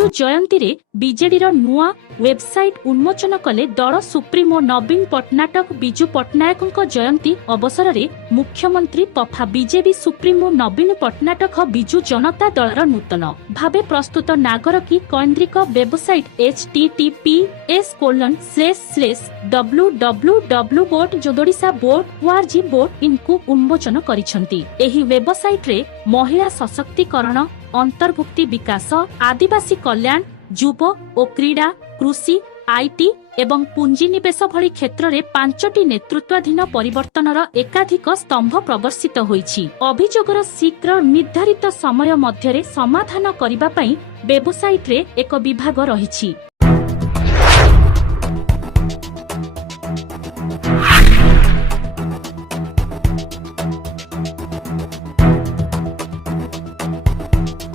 ବିଜୁ ଜୟନ୍ତୀରେ ବିଜେଡିର ନୂଆ ୱେବସାଇଟ୍ ଉନ୍ମୋଚନ କଲେ ଦଳ ସୁପ୍ରିମୋ ନବୀନ ପଟ୍ଟନାୟକ। ବିଜୁ ପଟ୍ଟନାୟକଙ୍କ ଜୟନ୍ତୀ ଅବସରରେ ମୁଖ୍ୟମନ୍ତ୍ରୀ ତଥା ବିଜେପି ସୁପ୍ରିମୋ ନବୀନ ପଟ୍ଟନାୟକ ବିଜୁ ଜନତା ଦଳର ନୂତନ ଭାବେ ପ୍ରସ୍ତୁତ ନାଗରିକୀ କୈନ୍ଦ୍ରିକ ୱେବସାଇଟ୍ https://www.jodisha.org.in କୁ ଉନ୍ମୋଚନ କରିଛନ୍ତି। ଏହି ୱେବସାଇଟ୍ରେ ମହିଳା ସଶକ୍ତିକରଣ, ଅନ୍ତର୍ଭୁକ୍ତି ବିକାଶ, ଆଦିବାସୀ କଲ୍ୟାଣ, ଯୁବ ଓ କ୍ରୀଡ଼ା, କୃଷି, ଆଇଟି ଏବଂ ପୁଞ୍ଜିନିବେଶ ଭଳି କ୍ଷେତ୍ରରେ 5ଟି ନେତୃତ୍ୱାଧୀନ ପରିବର୍ତ୍ତନର ଏକାଧିକ ସ୍ତମ୍ଭ ପ୍ରଦର୍ଶିତ ହୋଇଛି। ଅଭିଯୋଗର ଶୀଘ୍ର ନିର୍ଦ୍ଧାରିତ ସମୟ ମଧ୍ୟରେ ସମାଧାନ କରିବା ପାଇଁ ୱେବସାଇଟ୍ରେ ଏକ ବିଭାଗ ରହିଛି।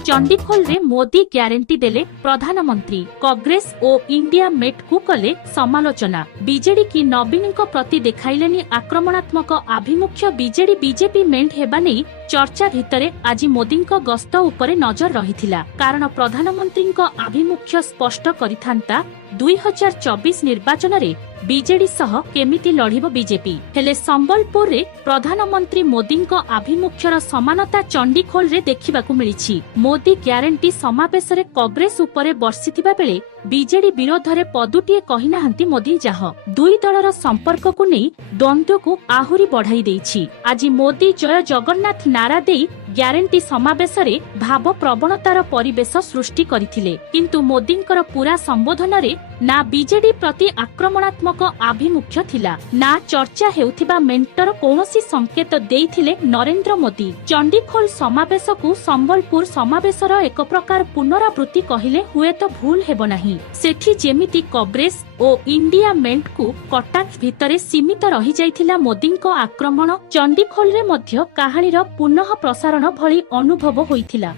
चंडीखोल रे मोदी ग्यारंटी देले प्रधानमंत्री। कांग्रेस और इंडिया मेट को कले समालोचना। बीजेडी की नवीन प्रति देखाइलेनी आक्रमणात्मक आभिमुख्य। बीजेपी मेंट हेबा नै चर्चा भितरे आज मोदी गस्त उपरे नजर रहिथिला, कारण प्रधानमंत्री आभिमुख्य स्पष्ट करिथांता 2024 निर्वाचन रे बीजेडी सह केमिति लढिबो बीजेपी। हेले संबलपुर रे प्रधानमंत्री मोदी आभिमुख्यर समानता चंडीखोल रे देखिबाकु मिलिछि। मोदी ग्यारंटी समावेश रे कांग्रेस उपरे बर्षिथिबा बेले बीजेडी विरोध रे पदुटिए कहिनाहंती मोदी। जाह दुई दलर संपर्क को नहीं द्वंद्व को आहुरी बढ़ाई देछि। आज मोदी जय जगन्नाथ नारा देई ग्यारंटी समावेश रे भाव प्रवणतार परिवेश सृष्टि करथिले, किंतु मोदींकर पूरा संबोधन रे ना बीजेडी प्रति आक्रमणात्मक आभिमुख्य थिला, ना चर्चा हेउथिबा मेंटर कोनोसी संकेत देइथिले नरेंद्र मोदी। चंडीखोल समावेश को संबलपुर समावेशर एक प्रकार पुनरावृत्ति कहिले हुए तो भूल हेबो नाही। सेठी जेमिति कांग्रेस ओ इंडिया मेंट को कटाक भितरे सीमित रही जाइथिला मोदींको आक्रमण, चंडीखोल रे मध्य कहानीर पुनः प्रसारण भली अनुभव होइथिला।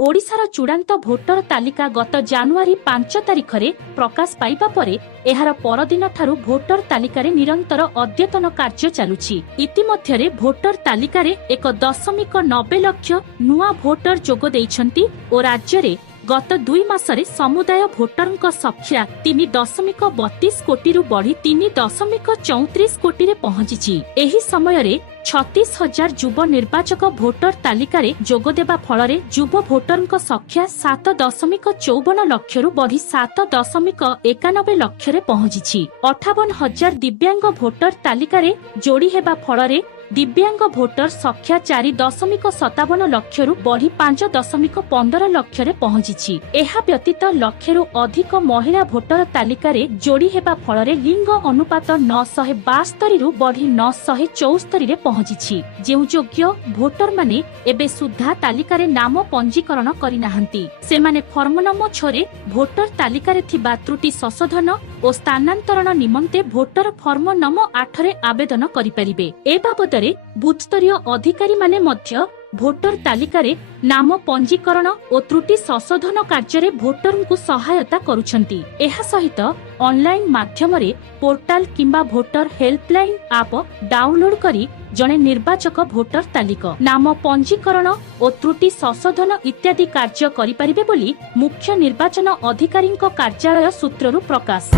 ओडिशार चूड़ांत भोटर तालिका गत जनवरी 5 तारिख रे प्रकाश पाइबा परे एहार परदिन ठारू भोटर तालिका रे निरंतर अद्यतन कार्य चालुछि। इतिमध्यरे भोटर तालिका रे 1.90 लाख नुआ भोटर जोग देइछंती ओ राज्य रे गत 2 मासरे समुदाय भोटरଙ୍କ संख्या 3.32 कोटी रु बढ़ी 3.34 कोटी रे पहुंची। एही समय रे 36,000 युव निर्वाचक भोटर तालिका रे जोग देबा फଳରେ युव भोटरଙ୍କ संख्या 7.54 लाख रु बढ़ी 7.91 लाख रे पहुंची। 58,000 दिव्यांग भोटर तालिका रे जोड़ी हेबा फଳରେ दिव्यांग भोटर संख्या 4.57 लाख रु बढ़ी 5.15 लाख रे पहुंची। एहा व्यतीत लाखेरु अधिक महिला भोटर तालिका रे जोड़ी हेबा फଳରେ लिंग अनुपात 972 रु बढ़ी 974 रे पहुंची। जेउ योग्य भोटर माने एबे सुद्धा तालिका रे नाम पंजीकरण करिनाहंती, सेमाने फॉर्म नंबर 6 रे भोटर तालिका रे थिबा त्रुटि संशोधन और स्थानांतरण निमंते भोटर फॉर्म नंबर 8 रे आवेदन करि परिबे। ए बाबदरे बूथ स्तरीय अधिकारी माने मध्य भोटर तालिका रे नाम पंजीकरण और त्रुटि संशोधन कार्य रे भोटर को सहायता करुछंती। एहा सहित ऑनलाइन माध्यम रे पोर्टल किंबा भोटर हेल्पलाइन ऐप डाउनलोड करी जने निर्वाचक भोटर तालिका नाम पंजीकरण और त्रुटि संशोधन इत्यादि कार्य करि परिबे बोली मुख्य निर्वाचन अधिकारी कार्यालय सूत्ररु प्रकाश।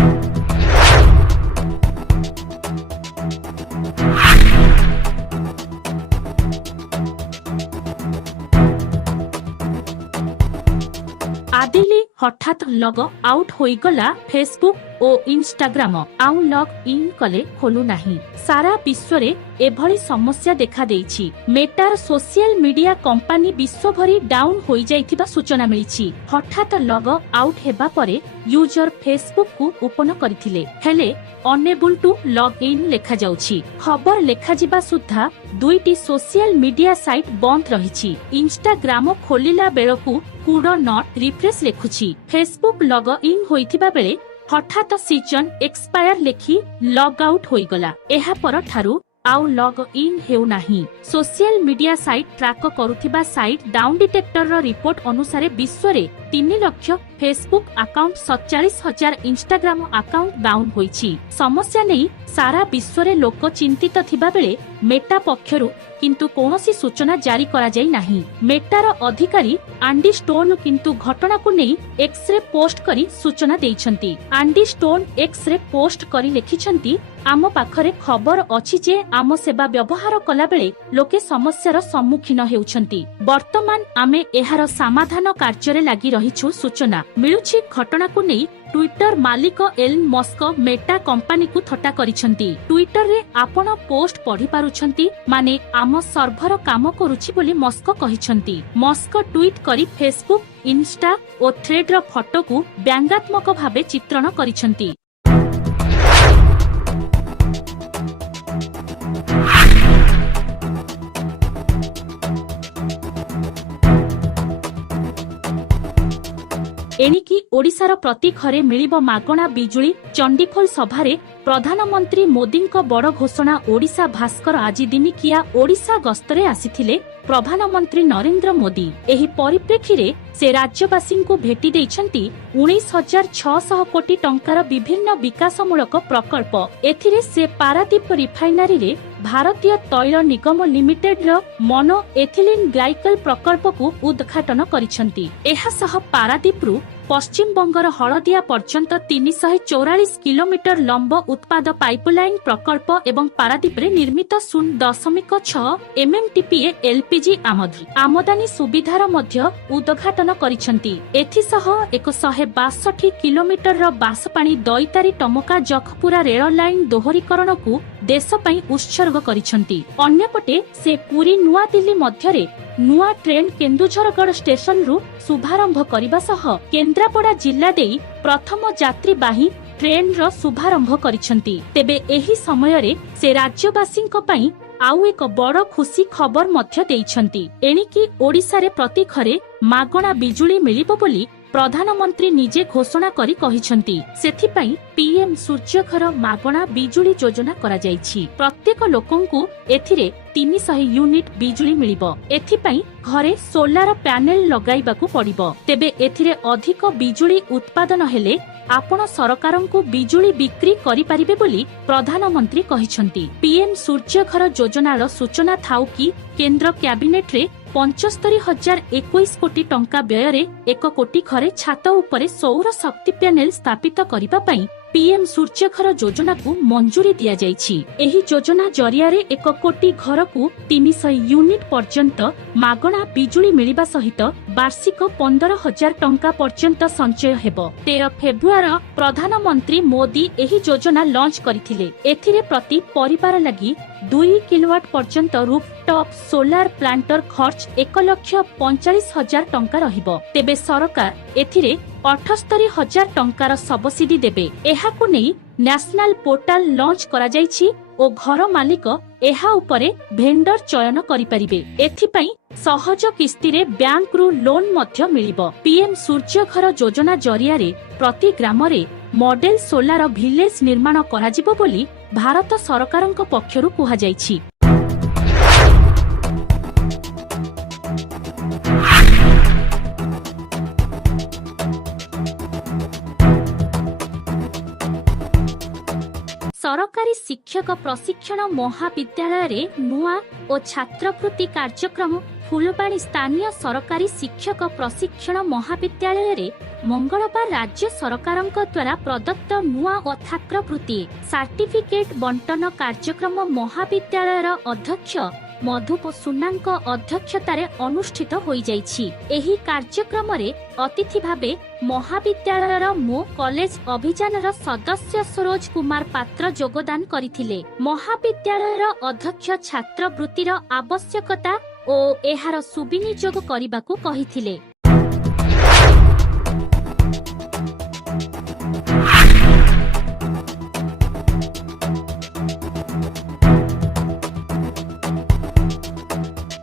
आदिली हठात लॉग आउट होइगला फेसबुक और इंस्टाग्राम। आउ लॉग इन कले खोलु नाही। सारा विश्व रे एभली समस्या देखा देइछि। मेटार सोशल मीडिया कंपनी विश्वभरी डाउन होई जाइथिबा सूचना मिलिछि। हठात लॉग आउट हेबा परे यूजर फेसबुक को ओपन करथिले, हेले अनेबल टू लॉग इन लेखा जाउछि। खबर लेखा जिबा सुद्धा 2टी सोशल मीडिया साइट बंद रहिछि। इंस्टाग्राम खोलिला बेलकु कुड नॉट रिफ्रेश लेखुछि। फेसबुक लॉग इन होइथिबा बेले हठात सीजन एक्सपायर लेखी लॉग आउट होइगला। एहा पर ठारू आउ लॉग इन हेउ नाही। सोशल मीडिया साइट ट्रैक करुथिबा साइट डाउन डिटेक्टर रो रिपोर्ट अनुसार विश्व रे 3 lakh Facebook account 47,000 Instagram account down होईछि। समस्या नहीं सारा विश्व रे लोक चिंतित थिबा बेले मेटा पक्षरु किंतु कौनसी सूचना जारी करा जाई नाही। मेटार अधिकारी आंडी स्टोन किंतु घटना को नहीं एक्सरे पोस्ट करी सूचना देइछंती। आंडी स्टोन एक्सरे पोस्ट करी लिखिछंती, आम पाखरे खबर अछि जे आम सेवा व्यवहार कला बेले लोके समस्यार सम्मुखीन हेउछंती। वर्तमान आमे एहार समाधान कार्य रे लागि रहिछु। सूचना मिलुछि घटना को नहीं ट्विटर मालिक एलन मस्क मेटा कंपनी को थट्टा करिछंती। ट्विटर रे आपण पोस्ट पढ़ी पारुछंती, माने आम सर्भर काम करूछि बोली मस्क कहिछंती। मस्क ट्वीट करी फेसबुक, इंस्टा और थ्रेड रो फोटो को व्यंगात्मक भावे चित्रण करिछंती। एणिकी ओडिशार प्रति घरे मिलिब मागणा बिजुली। चंडीखोल सभारे प्रधानमंत्री मोदींक बड़ घोषणा। ओडिशा भास्कर आज दिनिकिया ओडिशा गस्तरे आसिथिले प्रधानमंत्री नरेंद्र मोदी। एही परिप्रेक्षी रे से राज्यवासी को भेटी देइछंती 19,600 कोटी टंकार विभिन्न विकासमूलक प्रकल्प। एथिरे से पारादीप रिफाइनरी रे भारतीय तैल निगम लिमिटेड रो मोनो एथिलीन ग्लाइकल प्रकल्प को उद्घाटन करिछंती। एहा सह पारादीप रु पश्चिम बंगर हलदिया पर्यंत 344 किलोमीटर लंब उत्पाद पाइपलाइन प्रकल्प एवं पारादीप रे निर्मित 0.6 एमएमटीपीए एलपीजी आमदानी सुविधार मध्य उद्घाटन करिछंती। एथि सह 162 किलोमीटर रो बासपाणी दईतारी टमका जखपुरा रेल लाइन दोहरीकरण को देश पई उत्सर्ग करिछंती। अन्यपटे से पुरी नुआ दिल्ली मध्यरे नुआ ट्रेन केन्दुझरगढ़ स्टेशन रु शुभारंभ करने सह केन्द्रापड़ा जिला देई प्रथम यात्रीवाही ट्रेन रो शुभारंभ करिछंती। तेबे एही समय रे से राज्यवासी पई आउ एक बड़ खुशी खबर मध्य देइछंती। एणिकी ओडिशा रे प्रति घरे मागणा बिजुली मिलिबो बोली प्रधानमंत्री निजे घोषणा करी कहिछंती। सेथिपई पीएम सूर्यघर मागणा बिजुली योजना करा जायछि। प्रत्येक लोकंकु एथिरे 300 यूनिट बिजुली मिलिबो। एथिपई घरे सोलार पैनल लगाइबाकू पड़िबो। तेबे एथिरे अधिक बिजुली उत्पादन हेले आपण सरकारंकु बिजुली बिक्री करि परिबे बोली प्रधानमंत्री कहिछंती। पीएम सूर्यघर योजनार सूचना थाउ कि केंद्र कैबिनेट रे 75,021 कोटी टंका व्यय 1 कोटी घरे छात उपरे सौर शक्ति पैनल स्थापित करिबा पई पीएम सूर्यघर योजना को मंजूरी दिया जायछि। एही योजना जरिया रे 1 कोटी घर को 300 यूनिट पर्यंत मागणा बिजुली मिलिबा सहित वार्षिक 15,000 टंका पर्यंत संचय हेबो। 13 फेब्रुआरी प्रधानमंत्री मोदी एही योजना लॉन्च करथिले। एथिरे प्रति परिवार लगी 2 किलोवाट पर्यंत रूफटॉप सोलार प्लांटर खर्च 1,45,000 टंका रहिबो। तेबे सरकार एथिरे 78,000 टंकार सबसिडी देबे। एहाकु नै नेशनल पोर्टाल लॉन्च करा जायछि ओ घर मालिक एहा उपरे भेंडर चयन करि परिबे। एथिपई सहज किस्ती रे बैंक रु लोन मध्य मिलिबो। पीएम सूर्यघर योजना जरिया रे प्रति ग्राम रे मॉडल सोलार विलेज निर्माण कराजिबो बोली भारत सरकारक पक्षरु कुहा जायछि। सरकारी शिक्षक प्रशिक्षण महाविद्यालय रे नुआ और छात्रवृत्ति कार्यक्रम फुलबाणी स्थानीय सरकारी शिक्षक प्रशिक्षण महाविद्यालय रे मंगलवार राज्य सरकारक द्वारा प्रदत्त नुआ और छात्रवृत्ति सर्टिफिकेट बंटन कार्यक्रम महाविद्यालयर अध्यक्ष मधुप सुनांक अध्यक्षतारे अनुष्ठित होई जाइछि। एही कार्यक्रम रे अतिथि भावे महाविद्यालयर मो कॉलेज अभियानर सदस्य सरोज कुमार पात्र योगदान करिथिले। महाविद्यालयर अध्यक्ष छात्रवृत्तिर आवश्यकता और एहार सुविनियोग करिबाकू कहिथिले।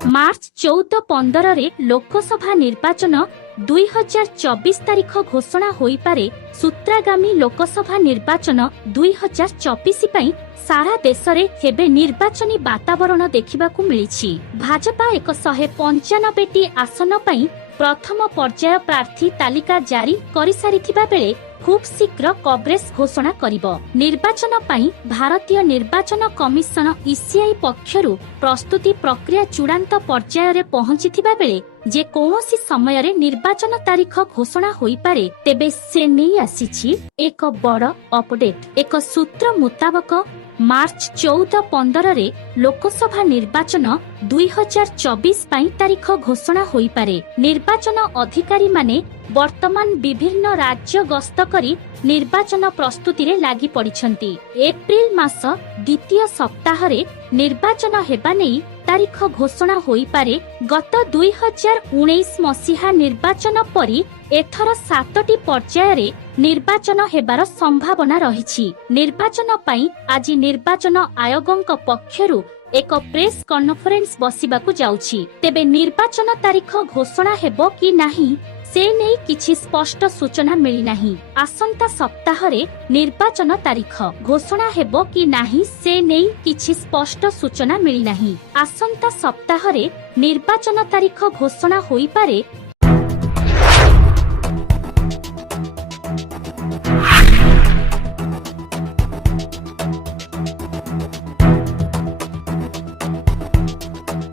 मार्च 14-15 रे लोकसभा निर्वाचन 2024 तारीख घोषणा होई पारे सूत्रागामी लोकसभा निर्वाचन 2024 पई सारा देश रे हेबे निर्वाचनी वातावरण देखिबाकू मिलिछि। भाजपा 195टी आसन पई प्रथम पर्याय प्रार्थी तालिका जारी करि सारिथिबा बेले खूब शीघ्र कवरेज घोषणा करिबो। निर्वाचन पई भारतीय निर्वाचन कमिशन ईसीआई पक्षरु प्रस्तुति प्रक्रिया चूड़ांत पर्याय रे पहुंचिथिबा बेले जे कौनसी समय रे निर्वाचन तारीख घोषणा होई पारे तेबे से नै आसीछि एक बड़ अपडेट। एक सूत्र मुताबक मार्च 14-15 रे लोकसभा निर्वाचन 2024 पई तारीख घोषणा होई पारे। निर्वाचन अधिकारी माने वर्तमान विभिन्न राज्य गस्त करी निर्वाचन प्रस्तुति रे लागि पड़िछंती। एप्रिल मास द्वितीय सप्ताह रे निर्वाचन हेबा नै तारीख घोषणा होई पारे। गत 2019 मसीहा निर्वाचन परी एथर 7टी पर्याय रे निर्वाचन हेबार संभावना रहिछि। निर्वाचन पई आज निर्वाचन आयोगक पक्षरु एक प्रेस कॉन्फ्रेंस बसिबाकू जाउछि। तेबे निर्वाचन तारीख घोषणा हेबो कि नाही से नै किछि स्पष्ट सूचना मिली नाही। आसंता सप्ताह रे निर्वाचन तारीख घोषणा हेबो कि नाही से नै किछि स्पष्ट सूचना मिली नाही। आसंता सप्ताह रे निर्वाचन तारीख घोषणा होई पारे।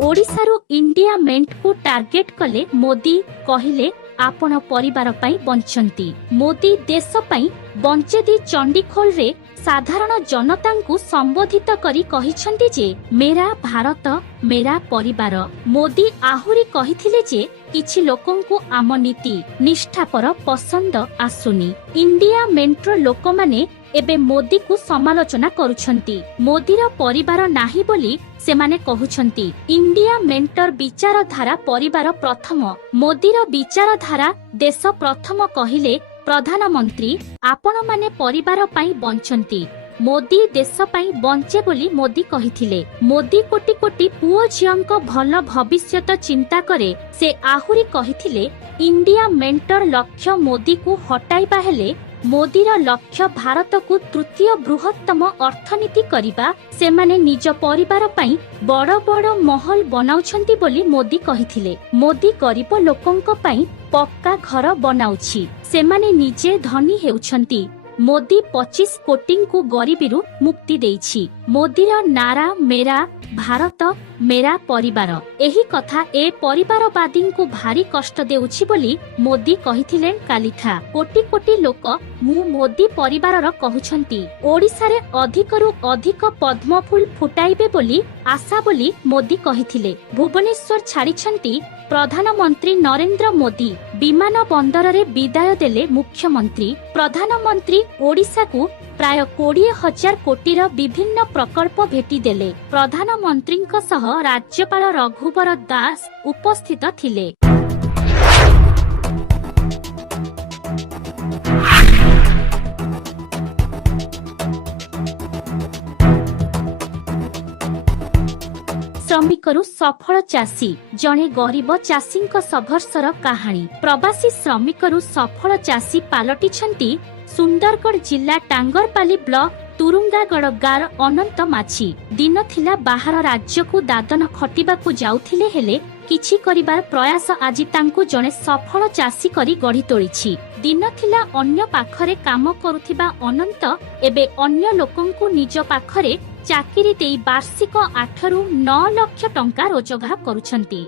ओडिशारू इंडिया मेंट को टार्गेट कले मोदी कहिले आपण परिवार पाई बंचंती। मोदी देश पाई बंचेदी चंडीखोल रे साधारण जनतांकु संबोधित करी कहिछंती जे मेरा भारत मेरा परिवार। मोदी आहुरी कहिथिले जे किछि लोकंकु आम नीति निष्ठा पर पसंद आसुनी। इंडिया मेंट्रो लोक माने एबे मोदी को समालोचना करुछंती। मोदीर परिवार नाही बोली सेमाने कहुछंती। इंडिया मेंटर विचारधारा परिवार प्रथम, मोदीर विचारधारा देश प्रथम कहिले प्रधानमंत्री आपण माने परिवार पाई बंचंती। मोदी देश पाई बंचे बोली मोदी कहिथिले। मोदी कोटी कोटी पुओ झियंक भल भविष्यत चिंता करे। से आहुरी कहिथिले इंडिया मेंटर लक्ष्य मोदी को हटाइबा हेले मोदीर लक्ष्य भारत को तृतीय बृहत्तम अर्थनीति करिबा। सेमाने निज परिवार पाई बड़ बड़ महल बनाउछंती बोली मोदी कहिथिले। मोदी गरीब लोकंक पाई पक्का घर बनाउछि। सेमाने निजे धनी हेउछंती। मोदी 25 कोटी को गरीबीरु मुक्ति देइछि। मोदीर नारा मेरा भारत मेरा परिवार। एही कथा ए परिवारवादी को भारी कष्ट देउछि बोली मोदी कहिथिले कालिठा। कोटी कोटी लोक मु मोदी परिवारर कहुछंती। ओडिसा रे अधिकरु अधिक पद्म फूल फुटाइबे बोली आशा बोली मोदी कहिथिले। भुवनेश्वर छाड़िछंती प्रधानमंत्री नरेंद्र मोदी। विमान बंदर रे विदाय देले मुख्यमंत्री। प्रधानमंत्री ओडिसा को प्राय 20,000 कोटीर विभिन्न प्रकल्प भेटी देले। प्रधानमंत्रीଙ୍କ सह राज्यपाल रघुवर दास उपस्थित थिले। श्रमिकरू सफल चाषी जणे गरीब चाषीଙ୍କ संघर्षर कहानी। प्रवासी श्रमिकरू सफल चाषी पालटिछंती सुंदरगढ़ जिला टांगरपाली ब्लॉक तुरुंगागढ़ गार अनंत माछी। दिन थिला बाहर राज्य को दादन खटिबा को जाउथिले हेले किछि करिबार प्रयास आज तांकु जणे सफल चाषी करी गढ़ी तोळिछि। दिन थिला अन्य पाखरे काम करुथिबा अनंत एबे अन्य लोकंकु निज पाखरे चाकिरी देई वार्षिक 8 ରୁ 9 लाख टंका रोजगार करुछंती।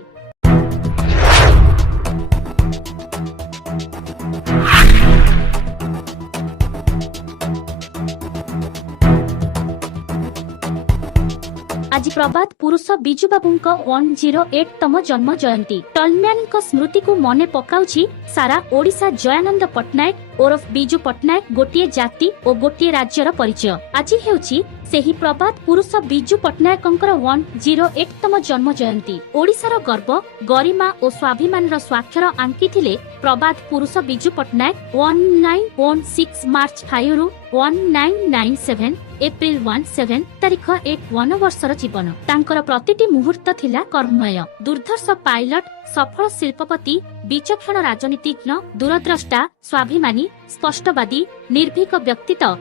आज प्रभात पुरुष बिजु बाबूंक 108तम जन्म जयंती। टलम्यानक स्मृति को मने पकाउछि सारा ओडिशा। जयानंद पट्टनायक ओरफ बिजु पट्टनायक गोटिए जाति और गोटिए राज्यर परिचय। आज हेउछि सेही प्रभात पुरुष बिजु पट्टनायकंकर 108तम जन्म जयंती। ओडिशार गर्व गरिमा और स्वाभिमानर स्वाक्षर आंकिथिले प्रभात पुरुष बिजु पट्टनायक। 1916 मार्च 5 ରୁ 1997 एप्रिल 17 तारीख 81 वर्षर जीवन। तांकर प्रतिटी मुहूर्त थिला कर्ममय। दुर्धर्ष पायलट, सफल शिल्पपति, विचक्षण राजनीतिज्ञ दूरद्रष्टा स्वाभिमानी स्पष्टवादी निर्भीक व्यक्ति तो